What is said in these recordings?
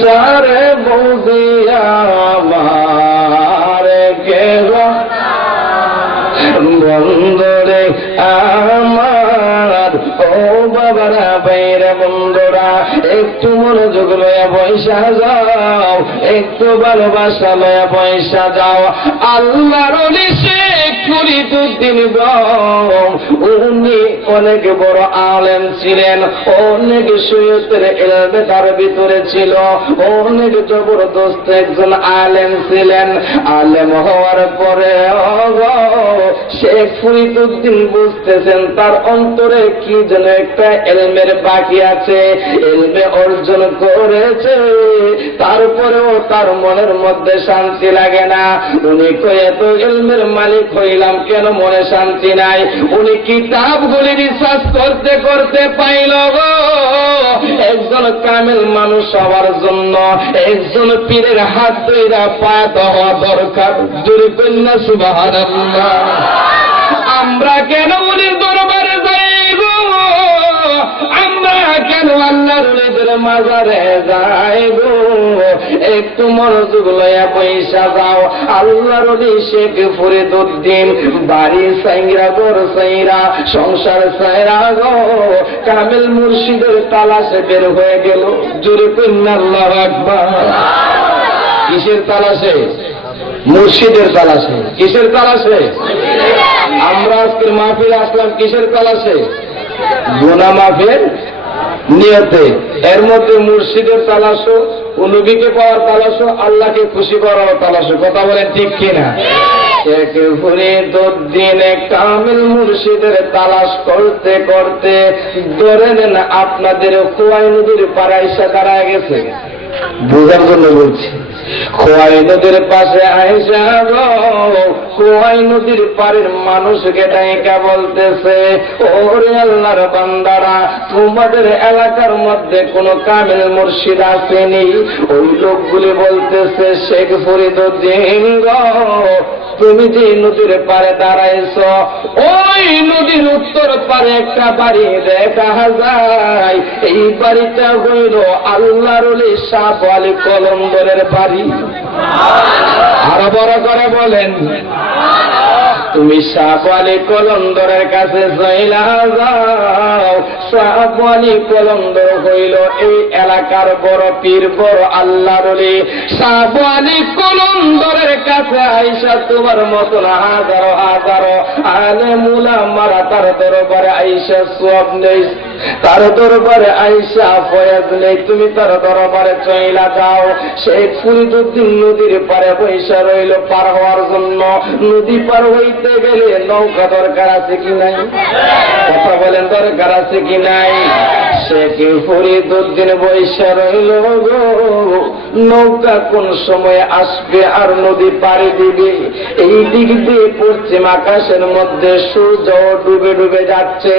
সারে বৌদিয়া মারে গেল বন্ধুরে আমার, ও বাবারা বাইরে বন্ধুরা একটু মনোযোগ লয়া পয়সা যাও, একটু ভালোবাসা লয়া পয়সা যাও। আল্লাহর ওলি শেখ ফরিদউদ্দিন উনি অনেক বড় আলেম ছিলেন, অনেক শরীয়তের ইলমে তার ভিতরে ছিল, অনেক জবরদস্ত একজন আলেম ছিলেন। আলেম হওয়ার পরে শেখ ফরিদউদ্দিন বুঝতেছেন তার অন্তরে কি যেন একটা ইলমের বাকি আছে, ইলমে অর্জন করেছে, তারপরেও তার মনের মধ্যে শান্তি লাগে না। উনি কয়ে তো ইলমের মালিক হইলাম, কেন মনে শান্তি নাই? উনি কিতাবগুলি রিসার্চ করতে করতে পাইল গো একজন কামেল মানুষ হওয়ার জন্য একজন পীরের হাত ধইরা পায়াত হওয়া দরকার। জোরে কন্যা সুবহানাল্লাহ। আমরা কেন উনির দরবারে যাইব? আমরা কেন আল্লাহর ওলিদের মাজারে যাইব? একটু মনোযোগ লয়া পয়সা যাও। আল্লাহর ওলি শেখ ফরিদউদ্দিন বাড়ি সাইরা ঘর সাইরা সংসার সাইরা গো কামিল মুর্শিদের তালাশে বের হয়ে গেল। জোরে কন্যা আল্লাহু আকবার। কিসের তালাশে? মুর্শিদের তালাশে। কিসের তালাশে? আমরা আজকের মাহফিলে আসলাম কিসের তালাশে? গুনাহ মাফের নিয়তে। এর মধ্যে মুর্শিদের তালাশও, নবীকে পাওয়ার তালাশও, আল্লাহকে খুশি করার তালাশও। কথা বলেন ঠিক কিনা? শেখ ফরিদউদ্দিন কামিল মুর্শিদের তালাশ করতে করতে ধরে নেন আপনাদের খোয়াই নদীর পাড়ায় এসে দাঁড়ায় গেছে। বোঝার জন্য বলছি, খোয়াই নদীর পাশে আইসা গো খোয়াই নদীর পাড়ের মানুষকে ডাইকা বলতেছে, ওরে আল্লাহর বান্দারা, তোমাদের এলাকার মধ্যে কোন কামিল মুর্শিদ আসেনি? ওই লোকগুলি বলতেছে, শেখ ফরিদউদ্দিন গো তুমি যে নদীর পাড়ে দাঁড়াইছ, ওই নদীর উত্তর পাড়ে একটা বাড়ি দেখা যায়। এই বাড়িটা হইল আল্লাহর ওলি শাহ ওয়ালি কলন্দরের বাড়ি। আরো বড় করে বলেন, তুমি শাহ ওয়ালি কলন্দরের কাছে চইলা যাও। শাহ ওয়ালি কলন্দর হইল এই এলাকার বড় পীর, বড় আল্লাহর ওলি। শাহ ওয়ালি কলন্দরের কাছে আইসা তোমার মতন হাজারো হাজারো আলেম উলামারা তার দরবারে আইসা সওয়াব নেই, তার দরবারে আইসা ফয়েজ নেই। তুমি তার দরবারে চইলা যাও। শেখ ফরিদউদ্দিন নদীর পারে পয়সা রইল পার হওয়ার জন্য। নদী পার হইতে গেলে নৌকা দরকার আছে কি নাই? কথা বলেন, দরকার আছে কি নাই? শেখ ফরিদউদ্দিন পয়সা রইল গো নৌকা কোন সময় আসবে আর নদী পাড়ি দিবে। এই দিক দিয়ে পশ্চিম আকাশের মধ্যে সূর্য ডুবে ডুবে যাচ্ছে।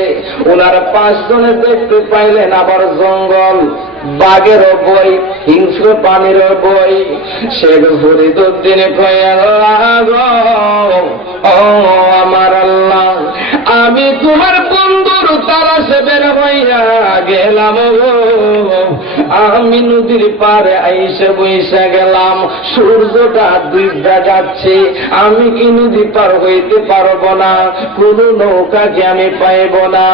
ওনার 5 জনে দেখতে পাইলেন আবার জঙ্গল, বাঘের বই, হিংস্র পানির বই। শেখ ফরিদউদ্দিন কয়, ও আমার আল্লাহ, আমি তোমার বন্ধুর তালাশে বের হইয়া গেলাম গো। আমি নদীর পারে আইসে বইসা গেলাম, সূর্যটা ডুববা যাচ্ছে। আমি কি নদী পার হইতে পারবো না? কোন নৌকাকে আমি পাইব না।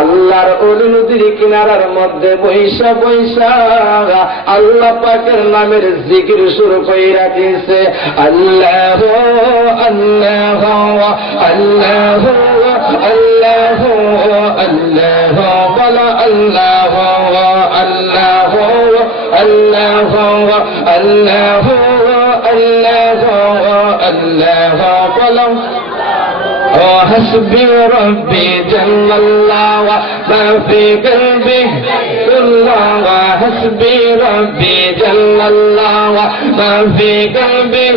আল্লাহর ওলি নদীর কিনারার মধ্যে বইসা বইসা আল্লাহ পাকের নামের জিকির শুরু কইরা দিয়েছে। আল্লাহ আল্লাহ আল্লাহ আল্লাহ আল্লাহ বলা, আল্লাহ আল্লাহ আল্লাহ আল্লাহ আল্লাহ আল্লাহ বলা। حسبي ربي جل الله وما في قلبي الله. حسبي ربي جل الله وما في قلبي.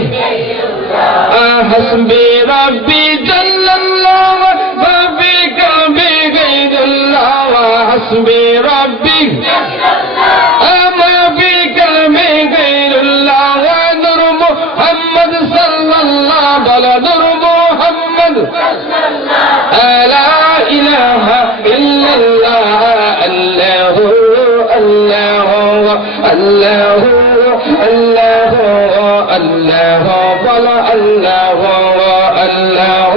حسبي ربي جل الله وما في قلبي غير الله. حسبي ربي ما في قلبي غير الله. نور محمد صلى الله عليه وسلم. لا إله إلا الله. الله الله الله আল্লাহ আল্লাহ বলো আল্লাহ আল্লাহ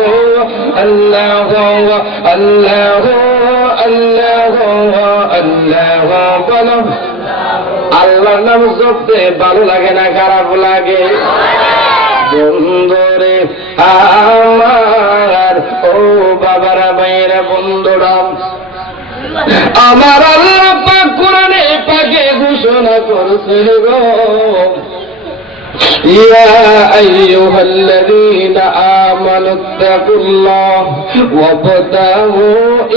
আল্লাহ আল্লাহ আল্লাহ আল্লাহ বলো। আল্লাহর নাম জপতে ভালো লাগে না খারাপ লাগে? বন্ধুরে আমার, ও বাবারা ভাইয়েরা বন্ধুরা, আমার আল্লাহ পাক কোরআনে পাকে ঘোষণা করেছেন গো, ইয়া আইয়ুহাল্লাযীনা আমানুত্তাকুল্লাহ ওয়াবতাগু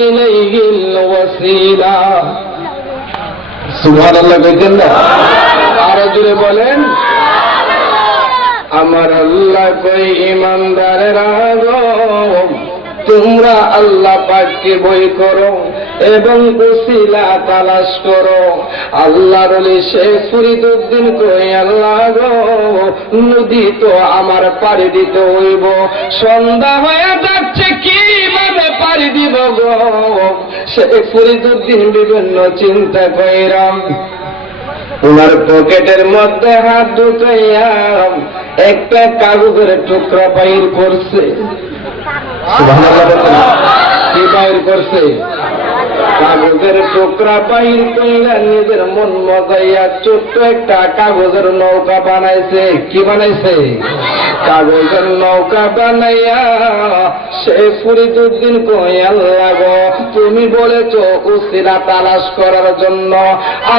ইলাইহিল ওয়াসিলা। সুবহানাল্লাহ কইতেন না? আরো জোরে বলেন। আমার আল্লাহ কই ইমানদারেরা গো, তোমরা আল্লাহ পাককে ভয় করো এবং ওসিলা তালাশ করো। আল্লাহর ওলি শেখ ফরিদউদ্দিন কই, আল্লাহ গো, নদী তো আমার পাড়ি দিতে হইব, সন্ধ্যা হয়ে যাচ্ছে, কিভাবে পাড়ি দিব গো? শেখ ফরিদউদ্দিন বিভিন্ন চিন্তা কইরাম, ওনার পকেটের মধ্যে হাত ঢুকাইয়া একটা কাগজের টুকরা বাইর করছে। কি বাইর করছে? কাগজের টুকরা বাইর কইরা নিজের মন মজাইয়া ছোট্ট একটা কাগজের নৌকা বানাইছে। কি বানাইছে? কাগজের নৌকা বানাইয়া সে ফরিদউদ্দিন কই, আল্লাহ গো, তুমি বলেছ উসিলা তালাশ করার জন্য,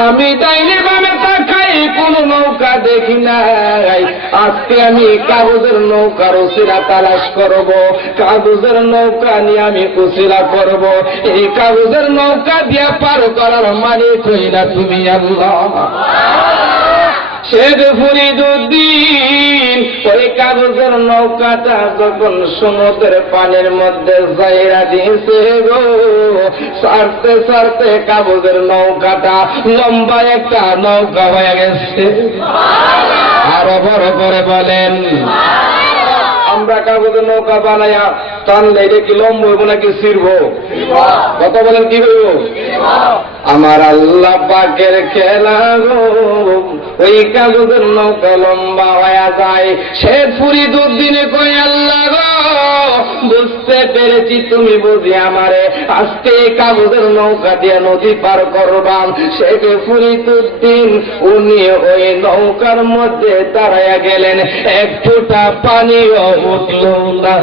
আমি ডাইনে বামে তাকাই কোন নৌকা দেখি নাই, আজকে আমি কাগজের নৌকার উসিলা তালাশ করব, কাগজের নৌকা নিয়ে আমি উসিলা করব, এই কাগজের নৌকা দিয়ে পার করার মানে কই না তুমি আল্লাহ। শেখ ফরিদউদ্দিন ওই কাগজের নৌকাটা যখন সমুদ্রের পানির মধ্যে যাইরা দিয়েছে গো, সারতে সারতে কাগজের নৌকাটা লম্বা একটা নৌকা হয়ে গেছে। আরো বড় করে বলেন। আমরা কাগজের নৌকা বানাইয়া টানলে এটা কি লম্বা হইব নাকি ছিড়ব? কত বলেন, কি হইব? আমার আল্লাহ পাকের খেলা গো, ওই কাগজের নৌকা লম্বা হয়ে যায়। সে ফরিদউদ্দিন কই, আল্লাহ গো, বুঝতে পেরেছি তুমি বুঝি আমারে আজকে কাগজের নৌকা দিয়ে নদী পার করবাম। শেখ ফরিদউদ্দিন উনি ওই নৌকার মধ্যে দাঁড়াইয়া গেলেন, এক ফোঁটা পানিও উঠল না।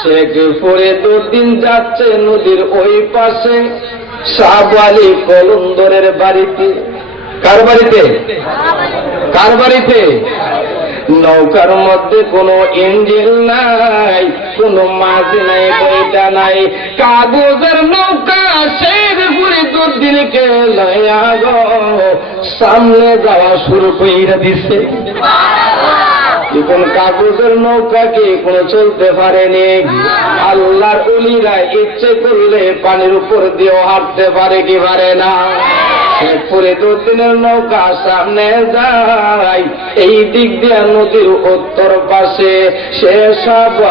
শেখ ফরিদউদ্দিন যাচ্ছে নদীর ওই পাশে শাহ আলী কলন্দরের বাড়িতে। কার বাড়িতে? কার বাড়িতে? নৌকার মধ্যে কোনো ইঞ্জিন নাই, কোনো মাঝি নাই, বইটা নাই, কাগজের নৌকা। শেখ ফরিদউদ্দিনকে লইয়া গো সামনে যাওয়া শুরু কইরা দিছে। এখন কাগজের নৌকাকে কোনো চলতে পারেনি। আল্লাহর ওলিরা ইচ্ছে করলে পানির উপর দিয়েও হাঁটতে পারে কি পারে না? শেখ ফরিদউদ্দিনের নৌকা সামনে যায়, এই দিক দিয়ে নদীর উত্তর পাশে শেষ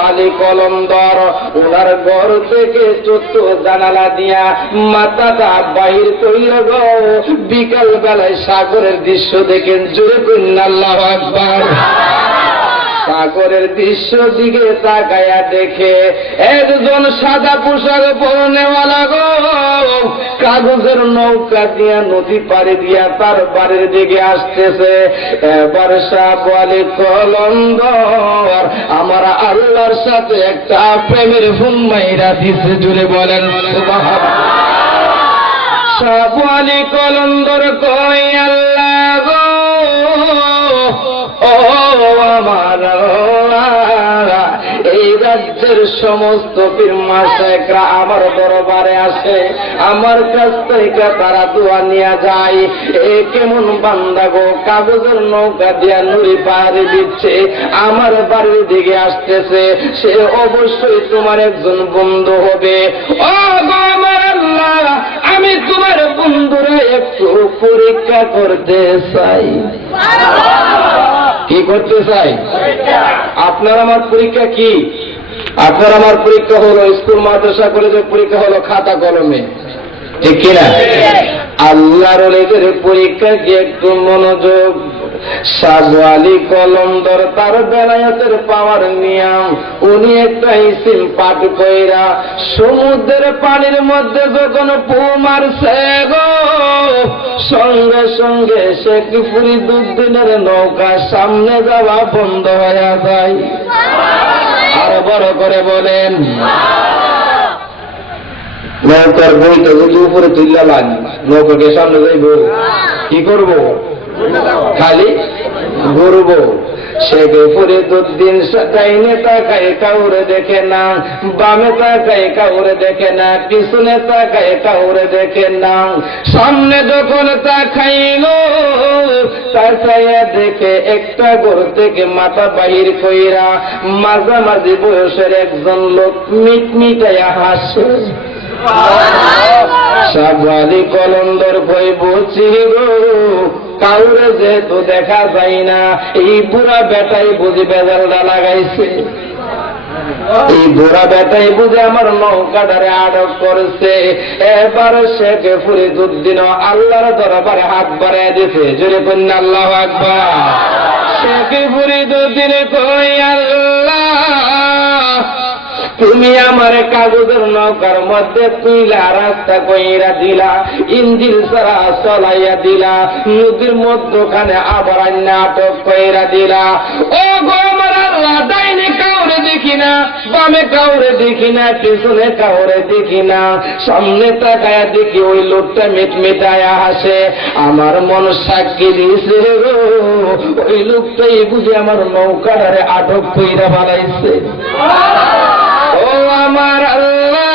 আলী কলন্দর ওনার ঘর থেকে ছোট্ট জানালা দিয়া মাথাটা বাহির কইল গো, বিকাল বেলায় সাগরের দৃশ্য দেখেন, জোরে কইন আল্লাহু আকবার। সাগরের দৃশ্য দিকে তাকায়া দেখে একজন সাদা পোশাক পরনেওয়ালা গো কাগজের নৌকা দিয়া নদী পাড়ি দিয়া তার বাড়ির দিকে আসতেছে। এবার শাহ আলী কলন্দর আমার আল্লাহর সাথে একটা প্রেমের হুম্মাইরা দিছে, জুড়ে বলেন সুবহানাল্লাহ। শাহ আলী কলন্দর কই, আল্লাহ গো, ও আমার এই রাজ্যের সমস্ত পীর মাশায়েখরা আমার দরবারে আসে, আমার কাছ থেকে তারা দোয়া নিয়ে যায়। এ কেমন বান্দা গো, কাগজের নৌকা দিয়া নুড়ি পাড়ি দিচ্ছে, আমার বাড়ির দিকে আসতেছে, সে অবশ্যই তোমার একজন বন্ধু হবে। ও গো আমার আল্লাহ, আমি তোমার বন্ধুরা একটু পরীক্ষা করতে চাই। কি করতে চাই? আপনার আমার পরীক্ষা কি? আপনার আমার পরীক্ষা হলো স্কুল মাদ্রাসা কলেজের পরীক্ষা হলো খাতা কলমে, ঠিক কিনা? আল্লাহর ওলিদের পরীক্ষা কি একটু মনোযোগ। সাধু আলী কলন্দর তার বেলায়েতের পাওয়ার নিয়াম উনি একটা ইসিম পাঠ কইরা সমুদ্রের পানির মধ্যে যখন পু মারছে গো, সঙ্গে সঙ্গে শেখ ফরিদুদ্দিনের নৌকা সামনে যাওয়া বন্ধ হয়ে যায়। আরো বড় করে বলেন, নৌকার বইটা যদি উপরে তুললা লাগে নৌকাকে সামনে যাইব, কি করব? খালি ঘুরব। শেখ ফরিদুদ্দিন ডাইনে তাকায় কাউরে দেখে না, বামে তাকায় কাউরে দেখে না, পিছনে তাকায় কাউরে দেখে না। সামনে যখন তাকাইল তাকাইয়া দেখে একটা ঘর থেকে মাথা বাহির কইরা মাঝামাঝি বয়সের একজন লোক মিটমিটাইয়া হাসে। সাধু আলী কলন্দর ভয় বুঝি গো, কাউরে যেহেতু দেখা যায় না, এই বুড়া বেটাই বুঝি বেজালটা লাগাইছে, এই বুড়া বেটাই বুঝে আমার নৌকাটারে আটক করেছে। এবার শেখ ফরিদুদ্দিন আল্লাহর দরবারে হাত বাড়ায় দিছে, জোরে কন্যা আল্লাহু আকবার। শেখ ফরিদুদ্দিন কই, আল্লাহ তুমি আমার কাগজের নৌকার মধ্যে তুইলা রাস্তা কইরা দিলা, ইঞ্জিন ছাড়া চলাইয়া দিলা, নদীর মধ্যখানে আবার নাটক কইরা দিলা। ও গো আমার আল্লাহ, ডাইনে কাউরে দেখি না, বামে কাউরে দেখি না, পিছনে কাউরে দেখি না, সামনে তাকায়া দেখি ওই লোকটা মিটমিটায়া হাসে। আমার মন সাক্ষী দিয়েছে গো, ওই লোকটাই বুঝে আমার নৌকাটারে আটক কইরা বানাইছে। ও আমার আল্লাহ,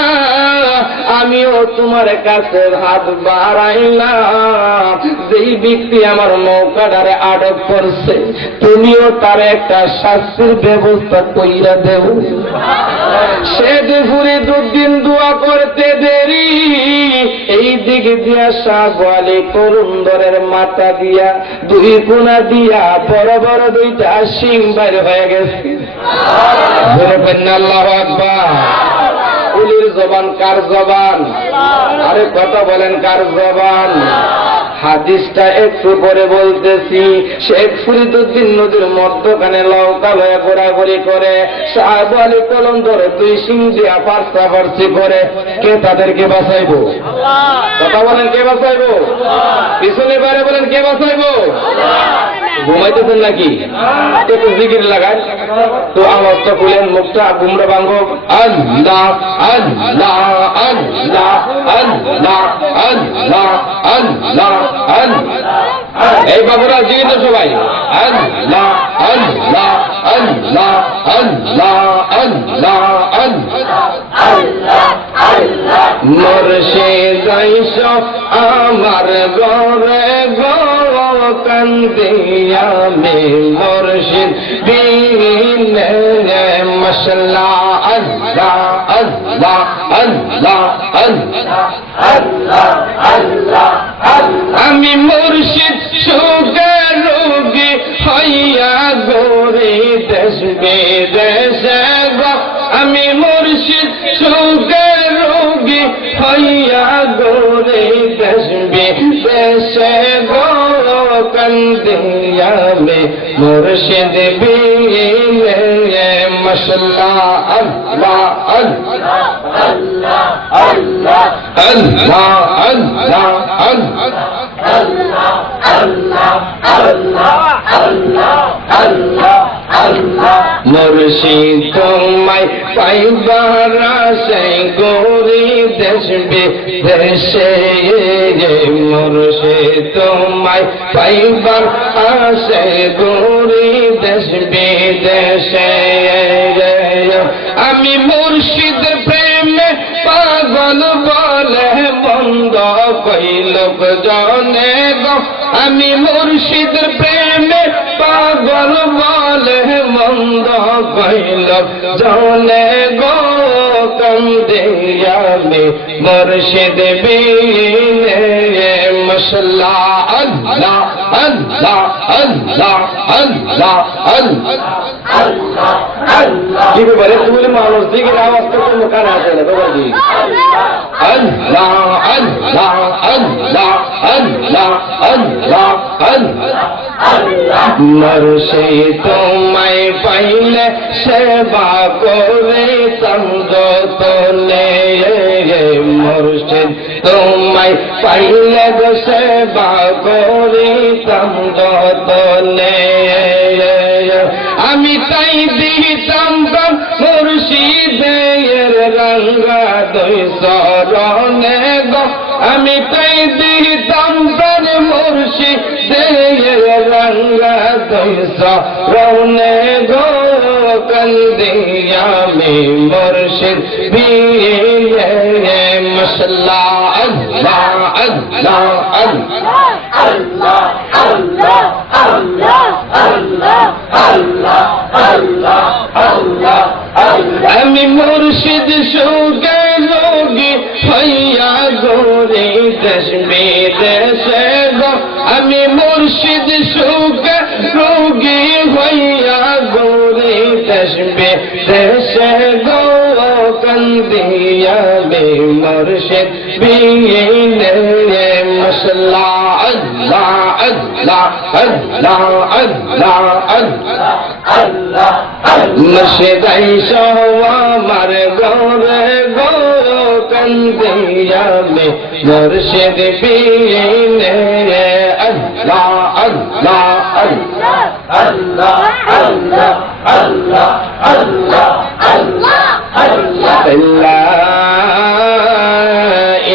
আমিও তোমার কাছে হাত বাড়াইলাম, যেই ব্যক্তি আমার নৌকাটারে আটক করছে তুমিও তার একটা শাস্তির ব্যবস্থা কইরা দেও। শেখ ফরিদুদ্দিন দোয়া করতে দেরি, এই দিকে দিয়া সাধু আলী কলন্দরের মাথা দিয়া দুই কোনা দিয়া বড় বড় দুইটা শিং বাইর হয়ে গেছে। আল্লাহু আকবার। উলির জবান কার জবান? আরে কথা বলেন, কার জবান? হাদিসটা একটু পরে বলতেছি। শেখ ফরিদুদ্দিন নদীর মধ্যখানে নৌকা লয়ে ঘোরাঘুরি করে, সাধু আলী কলন্দর দুই সিং দিয়া পার্সাপার্সি করে। কে তাদেরকে বাঁচাইবো? কথা বলেন, কে বাঁচাইবো? পিছনে বাইরে বলেন, কে বাঁচাইবো? ঘুমাইতেছেন নাকি? একটু জিকির লাগায় তো আওয়াজটা খুলেন, মুখটা গুমরা ভাঙ্গো। আল্লাহ আল্লাহ আল্লাহ আল্লাহ আল্লাহ আল্লাহ আল্লাহ। এই বাবুরা জিকির সবাই, আল্লাহ আল্লাহ আল্লাহ আল্লাহ আল্লাহ আল্লাহ। মুর্শিদ আইসা আমার ঘরে গো, কান্দিয়া মে মুর্শিদ বিনে মশলা। আল্লাহ আল্লাহ আল্লাহ আল্লাহ আল্লাহ। আমি মুর্শিদ সুগে রোগী হইয়া গোরে দেশ বিদেশে গো, আমি মুর্শিদ সুগে রোগী হইয়া গোরে দেশ বিদেশে গো, কান্দিয়া মে মুর্শিদ বিনে মশলা। আল্লাহ আল্লাহ আল্লাহ আল্লাহ আল্লাহ আল্লাহ আল্লাহ আল্লাহ আল্লাহ আল্লাহ আল্লাহ। মুর্শিদ তোমায় পাইবার আশায় গোরি দেশ বিদেশে, মুর্শিদ তোমায় পাইবার আশায় গোরি দেশ বিদেশে। আমি মুর্শিদের প্রেমে পাগল বলে বন্ধ কইল জনে গো, আমি মুর্শিদের প্রেমে পাগল বলে বন্ধ কইল জনে গো, কান্দিয়া মে মুর্শিদ বিনে মশলা। আল্লাহ আল্লাহ আল্লাহ আল্লাহ আল্লাহ কি ব্যাপারে তুমি মানুষ দিকে আওয়াজ তো কোনো কানে আসে না বাবা জি আল্লাহ আল্লাহ আল্লাহ আল্লাহ আল্লাহ আল্লাহ মুর্শিদ তোমায় পাইলে সেবা করে তন্দতলে মুর্শিদ তোমায় পাইলে গো সেবা করে তন্দতলে আমি তাই দিতাম মুর্শিদের রঙ্গা দুই চরণে গো আমি তাই দিতাম মুর্শিদের রঙ্গা দুই চরণে গো কন্দিয়ামি মুর্শিদ বিয়ে মশলা আল্লাহ আল্লাহ আল্লাহ আল্লাহ আল্লাহ আল্লাহ আল্লাহ আল্লাহ আল্লাহ আল্লাহ আমি মুর্শিদ সুগে যোগী হইয়া গোরে দেশ বিদেশে গো আমি মুর্শিদ সুগে যোগী হইয়া গোরে দেশ বিদেশে গো কন্দিয়া বে মুর্শিদ বিয়ে মশলা আল্লাহ আল্লাহ আল্লাহ আল্লাহ আল্লাহ মুর্শিদ আইসা আমার গরে গো কন্দিয়া বে মুর্শিদ বিয়ে আল্লাহ আল্লাহ আল্লাহ আল্লাহ আল্লাহ আল্লাহ আল্লাহ আল্লাহ আল্লাহ লা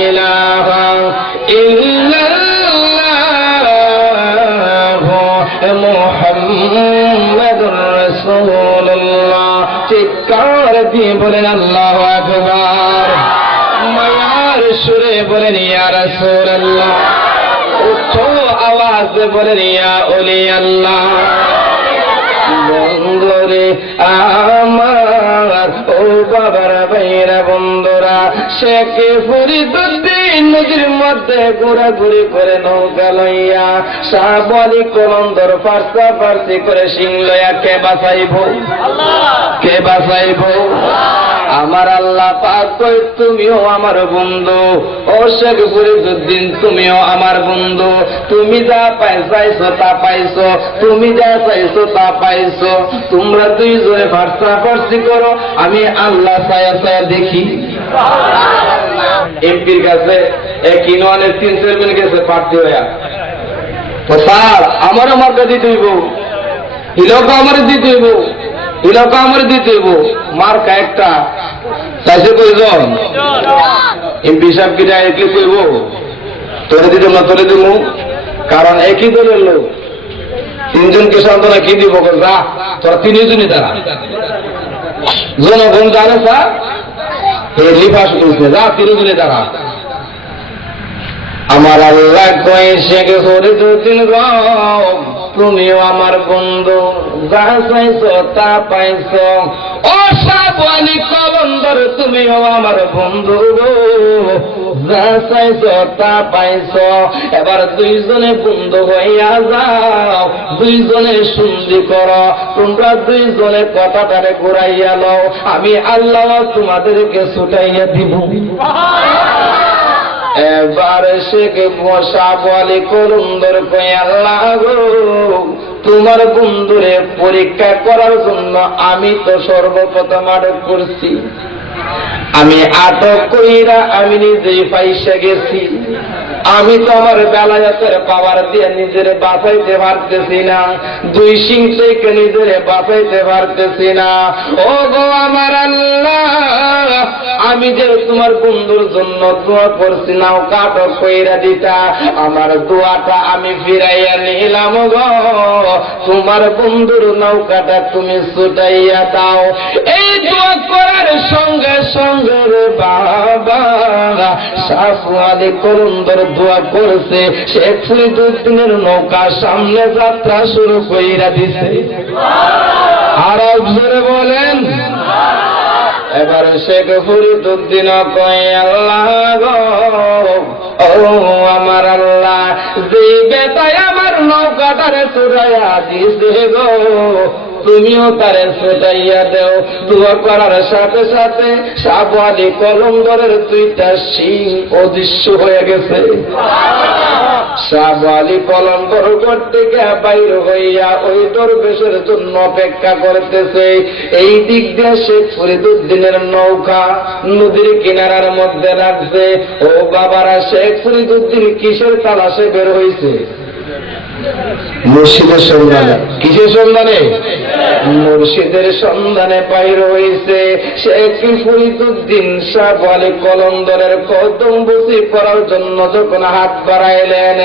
ইলাহা ইল্লাল্লাহ মুহাম্মাদুর রাসূলুল্লাহ চিৎকার দিয়ে বলেন আল্লাহু আকবার মায়ার সুরে বলেন ইয়া রাসূলুল্লাহ উচ্চ আওয়াজে বলেন ইয়া ওলি আল্লাহ বন্ধুরে আমার ও বাবার ভাইরা বন্ধুরা শেখ ফরিদুদ্দিন নদীর মধ্যে ঘোরাঘুরি করে নৌকা লইয়া শাহবালি কলন্দর পার্সা পার্সি করে সিং লইয়া কে বাঁচাইব কে বাঁচাইব আমার আল্লাহ পাক কই তুমিও আমার বন্ধু ও শেখ ফরিদুদ্দিন তুমিও আমার বন্ধু তুমি যা চাইছো তা পাইছো তুমি যা চাইছো তা পাইছো তোমরা দুইজনে পার্সা পার্সি করো আমি আল্লাহ ছায়া ছায়া দেখি এমপির কাছে কিনোয়ানের 3 চেয়ারম্যান গেছে প্রার্থী হইয়া তো স্যার আমার মার্কা দিতে হইব এলাকা আমার দিতে হইব এলাকা আমার দিতে হইব মার্কা একটা চাইছে কইজন এমপি সাহেব কি যায় কি কইব তোরে দিতে না তোরে দিব কারণ একই দলের লোক 3 জনকে সান্ত্বনা কি দিব যা তোরা 3 জনই তারা জনগণ জানে স্যার এই লিফাস করছে যা 3 জনই তারা আমার আল্লাহ কই শেখ ফরিদুদ্দিন গো তুমিও আমার বন্ধু যা চাইছো তা পাইছো ও শাহবালি কলন্দর তুমিও আমার বন্ধু গো যা চাইছো তা পাইছো এবার দুইজনে বন্ধু হইয়া যাও দুইজনে সন্ধি করো তোমরা দুইজনে কথাটারে ঘুরাইয়া লও আমি আল্লাহ তোমাদেরকে ছুটাইয়া দিব এবার শেখ শাহবালি কলন্দর কই আল্লাহ গো তোমার বন্ধুরে পরীক্ষা করার জন্য আমি তো সর্বপ্রথম আটক করছি আমি আটক কইরা আমি নিজেই ফাইসা গেছি আমি তো আমার বেলায়েতের পাওয়ার দিয়ে নিজের বাঁচাইতে পারতেছি না 2 সিং থেকে নিজের বাঁচাইতে পারতেছি না ও গো আমার আল্লাহ আমি যে তোমার বন্ধুর জন্য দোয়া করছি নাও কাটক কইরা দিতা আমার দোয়াটা আমি ফিরাইয়া নিলাম গো তোমার বন্ধুর নৌকাটা তুমি ছুটাইয়া দাও এই দোয়া করার সঙ্গে সঙ্গে রে বাবা শাহবালি কলন্দর দোয়া করছে শেখ ফরিদুদ্দিনের নৌকা সামনে যাত্রা শুরু কইরা দিছে আর জোরে বলেন এবার শেখ ফরিদুদ্দিন কয় আল্লাহ গো ও আমার আল্লাহ যে বেটায় আমার নৌকাটা তারে চুরাইয়া দিছে গো, তুমিও তারে ছুটাইয়া দেও। দোয়া করার সাথে সাথে সাপ আলী কলন্দরের দুইটা শিং অদৃশ্য হয়ে গেছে। সাপ আলী কলন্দর ঘর থেকে বাইর হইয়া ওই দরবেশের জন্য অপেক্ষা করতেছে। এই দিক দিয়ে শেখ ফরিদুদ্দিনের নৌকা নদীর কিনারার মধ্যে রাখছে। ও বাবারা, শেখ ফরিদুদ্দিন কিসের তালাশে বের হইছে? মুর্শিদের সন্ধানে। কিসের সন্ধানে? মুর্শিদের সন্ধানে বাইর হইছে। শেখ ফরিদুদ্দিন সাপ আলী কলন্দরের কদম বসি করার জন্য যখন হাত বাড়াইলেন,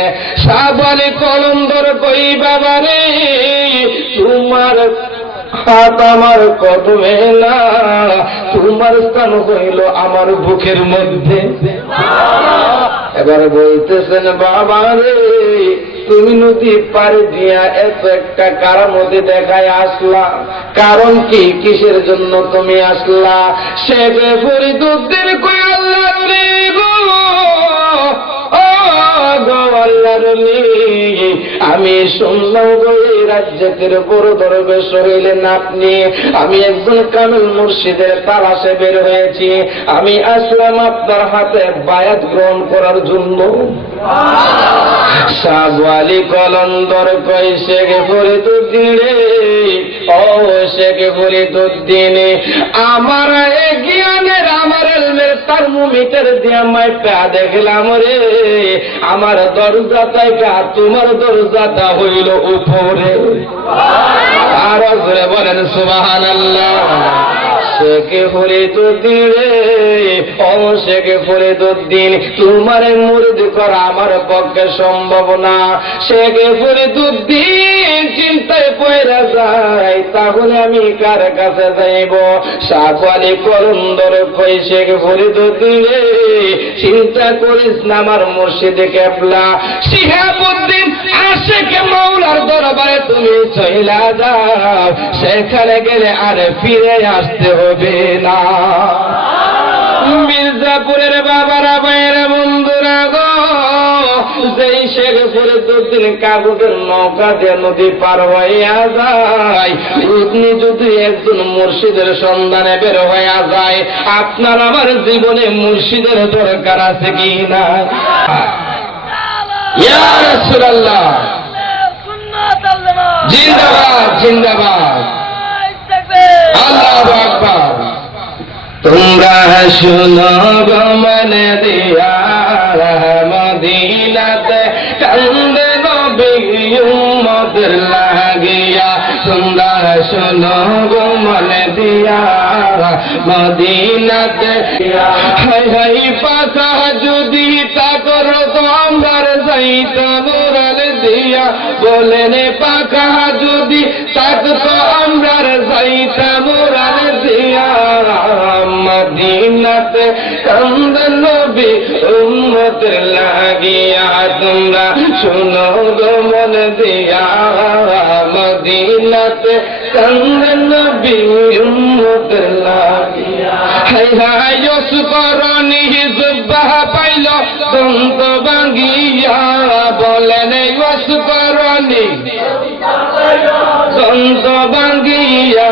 সাপ আলী কলন্দর কই বাবারে, তোমার হাত আমার কদমে না, তোমার স্থান হইল আমার বুকের মধ্যে। এবার বলতেছেন বাবা রে, তুমি নদী পাড়ে দিয়া এত একটা কারামতি দেখায় আসলা, কারণ কি? কিসের জন্য তুমি আসলা? শেখ ফরিদুদ্দিন কই আল্লাহ রে গো, আমি শুনলাম গো এই রাজ্যের বড় দরবেশ হইলেন আপনি। আমি একজন কামেল মুর্শিদের তালাশে বের হয়েছি। আমি আসলাম আপনার হাতে বায়াত গ্রহণ করার জন্য। সাপ আলী কলন্দর কই শেখ ফরিদুদ্দিন রে, ও শেখ ফরিদুদ্দিন, আমার জ্ঞানের আমার এলমের থার্মোমিটার দিয়ে মাইপা দেখলাম রে, আমার দরজা থেকে তোমার দরজাটা হইল উপরে। আর জোরে বলেন সুবহানাল্লাহ। শেখ ফরিদুদ্দিন রে, ও শেখ ফরিদুদ্দিন, তোমার মুরিদ করা আমার পক্ষে সম্ভব না। শেখ ফরিদুদ্দিন চিন্তায় পড়ে যায়, তাহলে আমি কার কাছে যাইব? সাপ আলী কলন্দর কই শেখ ফরিদুদ্দিন রে, চিন্তা করিস না, আমার মুর্শিদ কেবলা শিহাবুদ্দিন আশিক মাওলার দরবারে তুমি চইলা যাও, সেখানে গেলে আর ফিরে আসতে হবে না। মির্জাপুরের বাবারা বাইরে বন্ধুরা গো, যেই শেখ ফরিদুদ্দিন কাগজের নৌকা দিয়ে নদী পার হইয়া যায়, আপনি যদি একজন মুর্শিদের সন্ধানে বের হইয়া যায়, আপনার আমার জীবনে মুর্শিদের দরকার আছে কি না? ইয়া রাসূলুল্লাহ, জিন্দাবাদ জিন্দাবাদ, আল্লাহু আকবার। তোমরা শুনো গো মনে দিয়া, মদিনাতে কান্দে নবী উম্মতের লাগিয়া। তোমরা শুনো গো মনে দিয়া, মদিনাতে হাই হাই পাখা যদি তাকর তো আমার যাইতাম উড়াল দিয়া। বলেন পাখা যদি থাকতো আমরার যাইতাম উড়াল দিয়া। মদিনাতে কান্দেন নবী উম্মতের লাগিয়া। তোমরা শুনো গো মন দিয়া, মদিনাতে কান্দেন নবী উম্মতের লাগিয়া। হাই হাই করনি জুব্বাহ পাইল দন্ত ভাঙ্গিয়া। বলেন করনি দন্ত ভাঙ্গিয়া।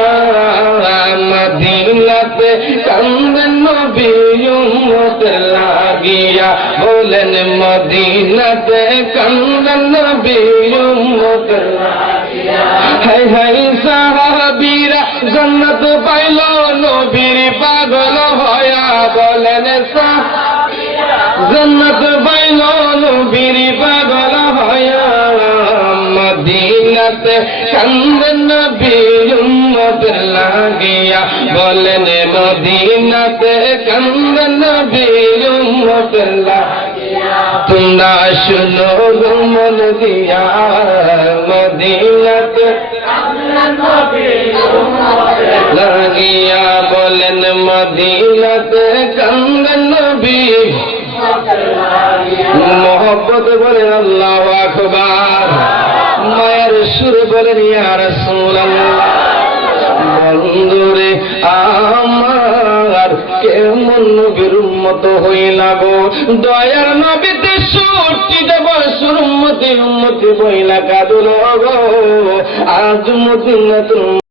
মদিনাতে কান্দেন নবী উম্মতের লাগিয়া। বলেন মদিনাতে কান্দেন নবী উম্মতের লাগিয়া। হাই হাই সাহাবীরা জান্নাত পাইল নবীর পাগল হয়া। বলেন সাহাবীরা জান্নাত পাইল নবীর পাগল হয়া। মদিনাতে কান্দেন নবী উম্মতের লাগিয়া। বলেন মদিনাতে কান্দেন নবী উম্মতের লাগিয়া। তোমরা শুনো গো মন দিয়া, মদিনাতে কান্দেন নবী উম্মতের লাগিয়া। বলেন মদিনাতে কান্দেন নবী উম্মতের লাগিয়া। মোহব্বত বলেন আল্লাহু আকবার। মায়ের সুরে বলেন ইয়া রাসূলুল্লাহ। বন্ধুরে আমার কেমন নবীর উম্মত হইলা গো, দয়ার নবীতে ৬৩টা বছর উম্মতি উম্মতি বইলা কাঁদল গো। আজ মদিনাতুল